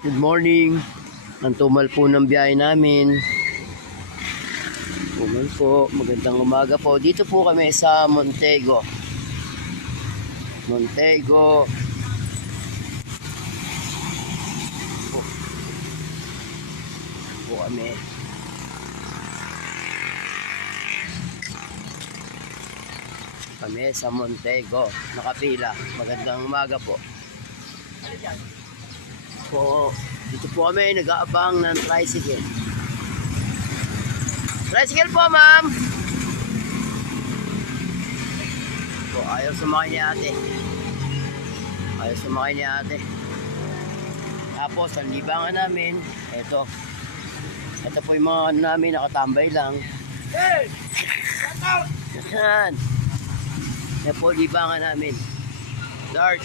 Good morning. Ang tumal po ng biyahe namin. Tumal po. Magandang umaga po. Dito po kami sa Montego. Montego. Po kami. Kami sa Montego. Nakapila. Magandang umaga po. Po, dito po kami nag-aabang ng tricycle. Tricycle po, ma'am. Po, ayaw sumakay ni ate. Ayaw sumakay ni ate. Tapos, ang libangan namin, eto. Ito po yung mga ano namin, nakatambay lang. Hey! Yan. Yan po, libangan namin. Dark.